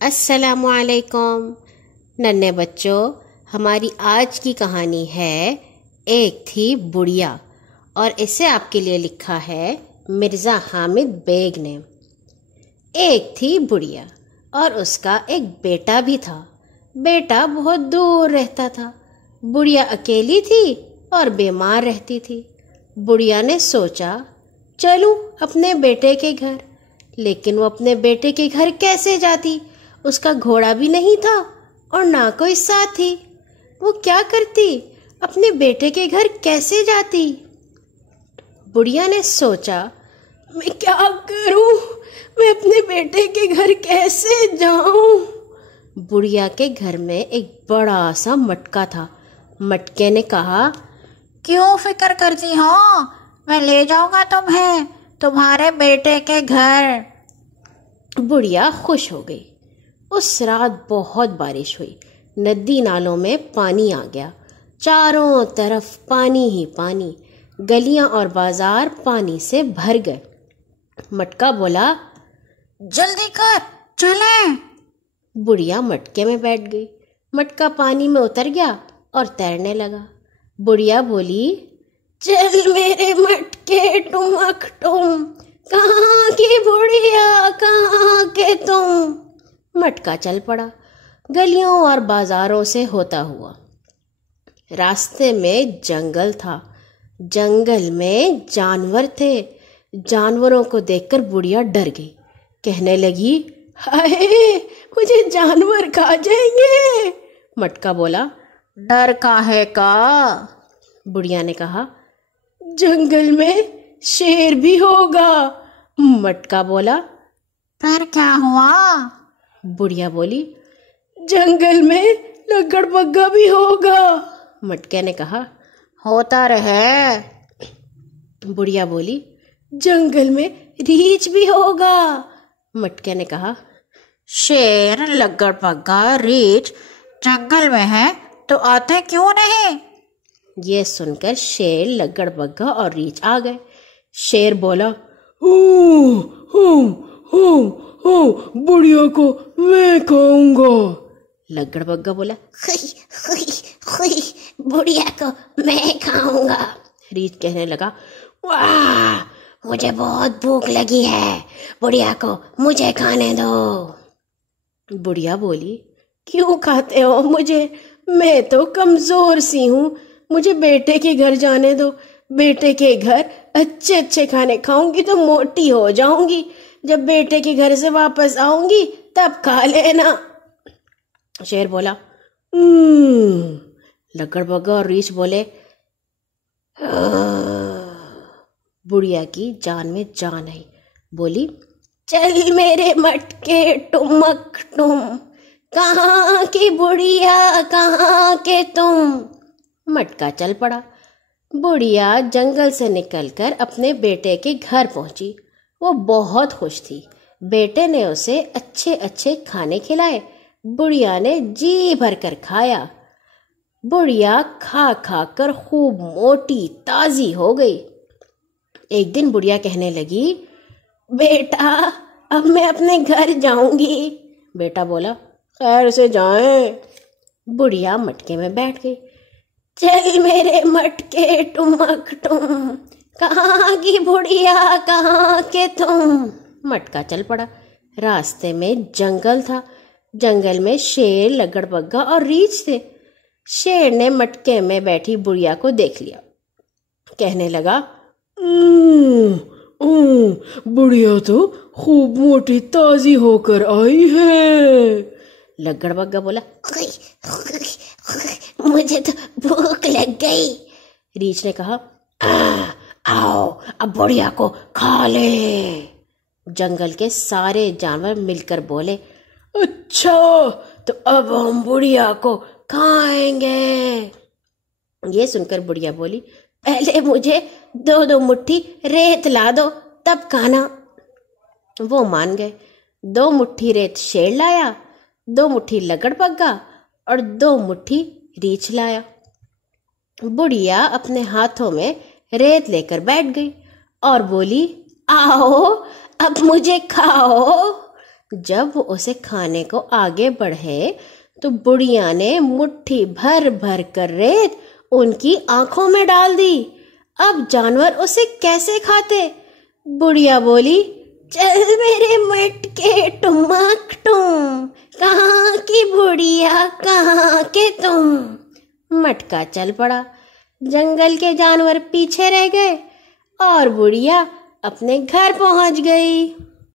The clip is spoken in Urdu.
السلام علیکم ننھے بچوں، ہماری آج کی کہانی ہے ایک تھی بڑھیا، اور اسے آپ کے لیے لکھا ہے مرزا حامد بیگ نے۔ ایک تھی بڑھیا اور اس کا ایک بیٹا بھی تھا۔ بیٹا بہت دور رہتا تھا۔ بڑھیا اکیلی تھی اور بیمار رہتی تھی۔ بڑھیا نے سوچا چلوں اپنے بیٹے کے گھر، لیکن وہ اپنے بیٹے کے گھر کیسے جاتی؟ اس کا گھوڑا بھی نہیں تھا اور نہ کوئی ساتھی۔ وہ کیا کرتی؟ اپنے بیٹے کے گھر کیسے جاتی؟ بڑھیا نے سوچا میں کیا کروں؟ میں اپنے بیٹے کے گھر کیسے جاؤں؟ بڑھیا کے گھر میں ایک بڑا سا مٹکا تھا۔ مٹکے نے کہا، کیوں فکر کرتی ہو؟ میں لے جاؤں گا تمہیں تمہارے بیٹے کے گھر۔ بڑھیا خوش ہو گئی۔ اس رات بہت بارش ہوئی۔ ندی نالوں میں پانی آ گیا۔ چاروں طرف پانی ہی پانی۔ گلیاں اور بازار پانی سے بھر گئے۔ مٹکا بولا، جلدی کر، چلیں۔ بڑھیا مٹکے میں بیٹھ گئی۔ مٹکا پانی میں اتر گیا اور تیرنے لگا۔ بڑھیا بولی، چل میرے مٹکے ٹمک ٹم، کہاں کی بڑھیا کہاں کے تم۔ مٹکا چل پڑا، گلیوں اور بازاروں سے ہوتا ہوا۔ راستے میں جنگل تھا۔ جنگل میں جانور تھے۔ جانوروں کو دیکھ کر بڑھیا ڈر گئی۔ کہنے لگی، ہائے مجھے جانور کھا جائیں گے۔ مٹکا بولا، ڈر کاہے کا؟ بڑھیا نے کہا، جنگل میں شیر بھی ہوگا۔ مٹکا بولا، پھر کیا ہوا؟ بڑھیا بولی، جنگل میں لگڑ بگا بھی ہوگا۔ مٹکے نے کہا، ہوتا رہے۔ بڑھیا بولی، جنگل میں ریچھ بھی ہوگا۔ مٹکے نے کہا، شیر، لگڑ پگا، ریچھ جنگل میں ہے تو آتے کیوں نہیں؟ یہ سن کر شیر، لگڑ بگا اور ریچھ آ گئے۔ شیر بولا، بڑھیا کو میں کھاؤں گا۔ لگڑ بگا بولا، بڑھیا کو میں کھاؤں گا۔ ریچھ کہنے لگا، واہ، مجھے بہت بھوک لگی ہے، بڑھیا کو مجھے کھانے دو۔ بڑھیا بولی، کیوں کھاتے ہو مجھے؟ میں تو کمزور سی ہوں، مجھے بیٹے کے گھر جانے دو۔ بیٹے کے گھر اچھے اچھے کھانے کھاؤں گی تو موٹی ہو جاؤں گی۔ جب بیٹے کے گھر سے واپس آؤں گی تب کھا لینا۔ شیر بولا، لگڑ بگا اور ریچھ بولے، بڑھیا کی جان میں جان آئی۔ بولی، چل میرے مٹکے ٹمک ٹم، کہاں کی بڑھیا کہاں کے تم۔ مٹکا چل پڑا۔ بڑھیا جنگل سے نکل کر اپنے بیٹے کے گھر پہنچی۔ وہ بہت خوش تھی۔ بیٹے نے اسے اچھے اچھے کھانے کھلائے۔ بڑھیا نے جی بھر کر کھایا۔ بڑھیا کھا کھا کر خوب موٹی تازی ہو گئی۔ ایک دن بڑھیا کہنے لگی، بیٹا اب میں اپنے گھر جاؤں گی۔ بیٹا بولا، خیر سے جائیں۔ بڑھیا مٹکے میں بیٹھ گئی۔ چل میرے مٹکے ٹمک ٹم، کہاں کی بڑھیا کہاں کے تم۔ مٹکا چل پڑا۔ راستے میں جنگل تھا۔ جنگل میں شیر، لگڑ بگا اور ریچھ تھے۔ شیر نے مٹکے میں بیٹھی بڑھیا کو دیکھ لیا۔ کہنے لگا، بڑھیا تو خوب موٹی تازی ہو کر آئی ہے۔ لگڑ بگا بولا، مجھے تو بھوک لگ گئی۔ ریچھ نے کہا، آؤ اب بڑھیا کو کھا لیں۔ جنگل کے سارے جانور مل کر بولے، اچھا تو اب ہم بڑھیا کو کھائیں گے۔ یہ سن کر بڑھیا بولی، پہلے مجھے 2 مٹھی ریت لا دو تب کھانا۔ وہ مان گئے۔ 2 مٹھی ریت شیر لایا، 2 مٹھی لگڑ بگا اور 2 مٹھی ریچھ لایا۔ بڑھیا اپنے ہاتھوں میں ریت لے کر بیٹھ گئی اور بولی، آؤ اب مجھے کھاؤ۔ جب وہ اسے کھانے کو آگے بڑھے تو بڑھیا نے مٹھی بھر بھر کر ریت ان کی آنکھوں میں ڈال دی۔ اب جانور اسے کیسے کھاتے؟ بڑھیا بولی، چل میرے مٹکے ٹمک ٹم، کہاں کی بڑھیا کہاں کے تم۔ مٹکا چل پڑا، جنگل کے جانور پیچھے رہ گئے اور بڑھیا اپنے گھر پہنچ گئی۔